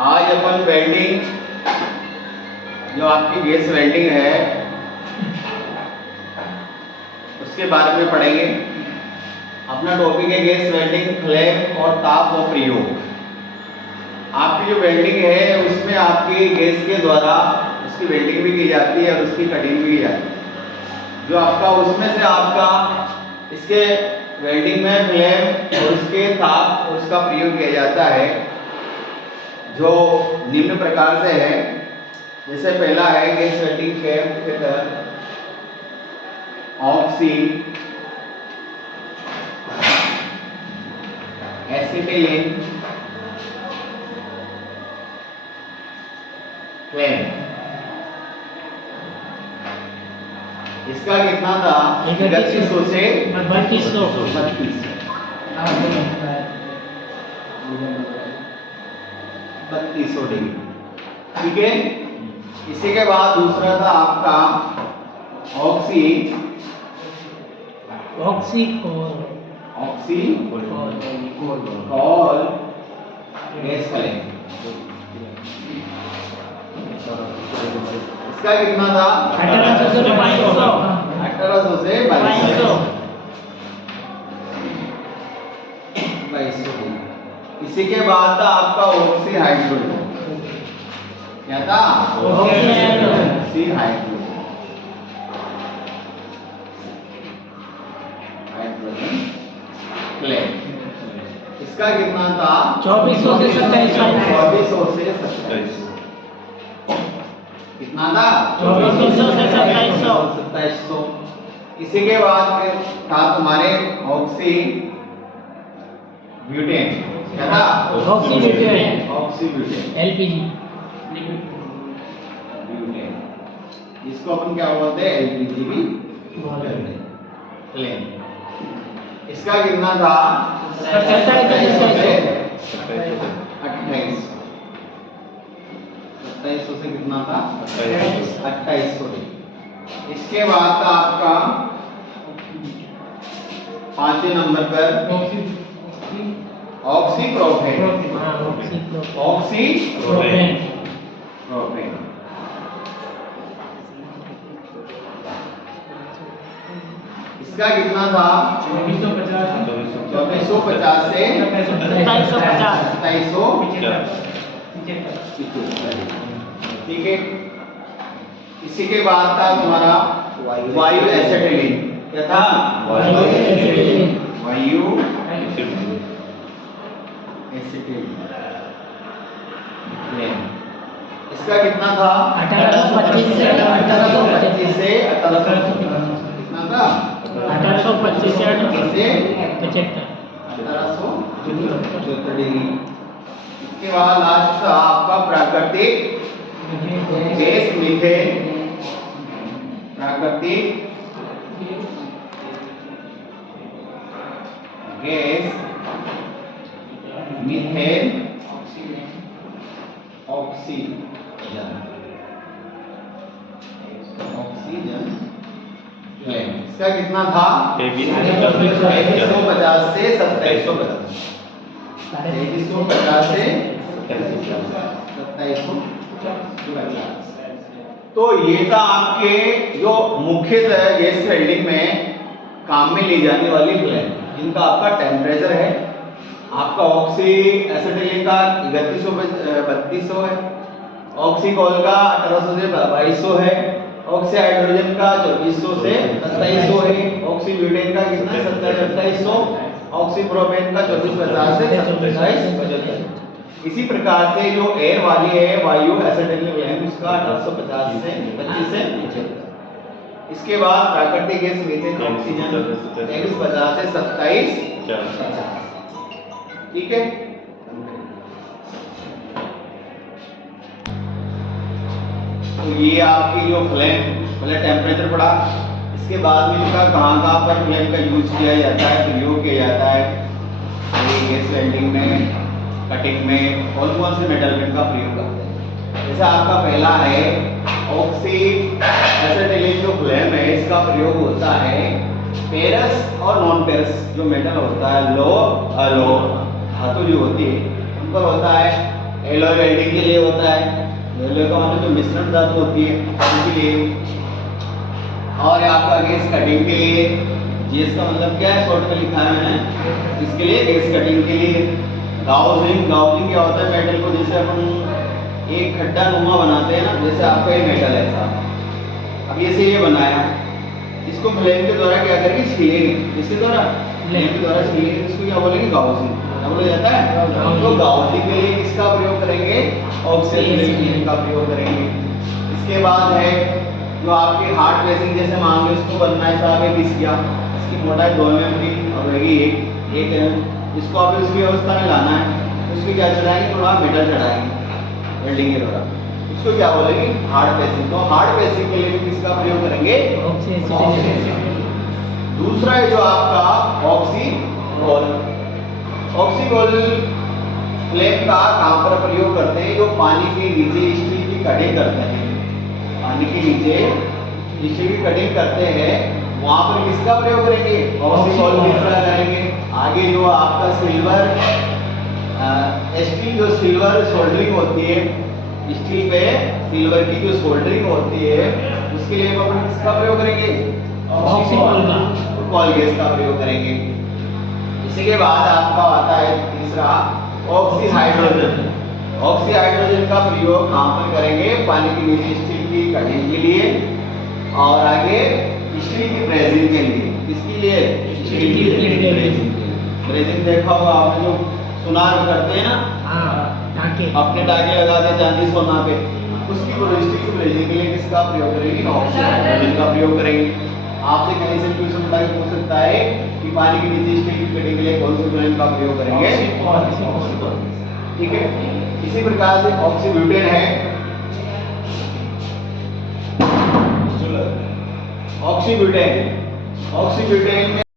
आज अपन वेल्डिंग, जो आपकी गैस वेल्डिंग है उसके बारे में पढ़ेंगे। अपना टॉपिक है गैस वेल्डिंग, फ्लेम और ताप व प्रयोग। आपकी जो वेल्डिंग है उसमें आपकी गैस के द्वारा उसकी वेल्डिंग भी की जाती है और उसकी कटिंग भी की जाती है। जो आपका उसमें से आपका इसके वेल्डिंग में फ्लेम और उसके ताप और उसका प्रयोग किया जाता है, जो निम्न प्रकार से है। जैसे पहला है गैस वेल्डिंग के तहत ऑक्सी, एसिटिलीन, फ्लेम। इसका कितना था? 3100 से 3200 डिग्री। ठीक है। इसी के बाद दूसरा था आपका ऑक्सी और गैस फ्लेम। इसका कितना था? 1800 से 2200। 1800 से 2200। इसी के बाद था आपका ऑक्सी हाइड्रोजन। क्या था? Oxy hydrogen flame. इसका कितना था? 2400 से 2700। 2400 से 2700। कितना था? 2400 से 2700। इसी के बाद फिर था तुम्हारे ऑक्सी ब्यूटेन। क्या था? Oxy butane. Oxy butane, LPG. Butane, इसको अपन क्या बोलते हैं? एलपीजी भी बोलते हैं। फ्लेम। इसका कितना था? 2700 से 2700 से कितना था? 2800। इसके बाद था आपका 5वें नंबर पर ऑक्सीप्रोपेन। ऑक्सीप्रोपेन। इसका कितना था? 2450 से 2750। ठीक है। इसी के बाद था तुम्हारा वायु एसिटिलीन। क्या था? वायु एसिटिलीन। इसका कितना था? 1825 से 1825। कितना था? 1825 से 1875 डिग्री। इसके बाद लास्ट था आपका प्राकृतिक गैस मीथेन। प्राकृतिक गैस मीथेन ऑक्सीजन फ्लेम। इसका कितना था? 2350 से 2750। 2350 से 2750। तो ये था आपके जो मुख्यतः गैस वेल्डिंग में काम में ली जाने वाली फ्लेम, जिनका आपका टेम्परेचर है। आपका ऑक्सी एसिटिलीन का 3100 है, ऑक्सीकॉल का 1800 से 2200 है, ऑक्सी हाइड्रोजन का 2400 से 2700 है, ऑक्सी ब्यूटेन का कितना है? 2700, ऑक्सीप्रोपेन का 2450 से 2775। इसी प्रकार से जो एयर वाली है वायु एसिटिलीन फ्लेम, उसका 1850 से 25 से 75। इसके बाद प्राकृतिक गैस मीथेन ऑक्सीजन 2350 से 2750। ठीक है। तो ये आपकी जो फ्लेम पहले टेम्परेचर पड़ा, इसके बाद में इसका कहाँ पर फ्लेम का यूज किया जाता है, प्रयोग किया जाता है गैस वेल्डिंग में, कटिंग में, कौन कौन से मेटल का प्रयोग करते हैं। जैसे आपका पहला है ऑक्सी एसिटिलीन जो फ्लेम है, इसका प्रयोग होता है पेरस और नॉन पेरस जो मेटल होता है, लो अलो धातु जो होती है उन पर होता है। एलॉय वेल्डिंग के लिए होता है, एलॉय का मतलब जो मिश्रण धातु होती है उनके लिए। और आपका गैस कटिंग के लिए, जीएस का मतलब क्या है शॉर्ट में लिखा है मैंने, इसके लिए गैस कटिंग के लिए। गाउजिंग, गाउजिंग क्या होता है, मेटल को जैसे अपन एक खड्डा नुमा बनाते हैं ना, जैसे आपका ये मेटल है साहब, अब जैसे ये बनाया, इसको फ्लेम के द्वारा क्या करेंगे, छीलेंगे। इसके द्वारा फ्लेम के द्वारा छीलेंगे, इसको क्या बोलेंगे, गाउजिंग। क्या बोला जाता है? तो गाउजिंग के लिए किसका प्रयोग करेंगे, ऑक्सीजन का प्रयोग करेंगे। इसके बाद है जो आपके हार्ड बेसिंग, जैसे मान लो इसको बनना है साहब एक इसका, इसकी मोटाई 2 mm की और रहेगी 1 mm। इसको आप इसकी अवस्था में लाना है, उसको क्या चढ़ाएंगे, थोड़ा मेटल चढ़ाएंगे वेल्डिंग के द्वारा, उसको क्या बोलेंगे, हार्ड बेसिंग। तो हार्ड बेसिंग के लिए भी किसका प्रयोग करेंगे, ऑक्सीजन। दूसरा है जो आपका ऑक्सीगोल। ऑक्सीगोल फ्लेम का कहां पर प्रयोग करते हैं, जो पानी के नीचे स्टील की कटिंग करते हैं, पानी के नीचे स्टील की कटिंग करते हैं, वहां पर किसका प्रयोग करेंगे, ऑक्सीगोल का करेंगे। आगे जो आपका सिल्वर स्टील, जो सिल्वर सोल्डरिंग होती है स्टील पे, सिल्वर की जो सोल्डरिंग होती है उसके लिए अपन किसका प्रयोग करेंगे, ऑक्सीगोल का, कॉल गैस का प्रयोग करेंगे। इसी के बाद आपका आता है तीसरा ऑक्सी हाइड्रोजन। ऑक्सी हाइड्रोजन का प्रयोग कहां पर करेंगे, पानी के नीचे स्टील की कटिंग के लिए और आगे स्टील की ब्रेजिंग के लिए। किसके लिए, स्टील की ब्रेजिंग। ब्रेजिंग देखा होगा आपने, जो सुनार करते हैं ना, अपने टाके लगाते हैं चांदी सोना पे, उसकी स्टील की ब्रेजिंग के लिए किसका प्रयोग करेंगे, ऑक्सी हाइड्रोजन का प्रयोग करेंगे। आपसे कहीं से क्वेश्चन उठा के पूछ सकता है कि पानी के नीचे स्टील की कटिंग के लिए कौन से फ्लेम का प्रयोग करेंगे, ठीक है। इसी प्रकार से ऑक्सीब्यूटेन है, ऑक्सीब्यूटेन, ऑक्सीब्यूटेन में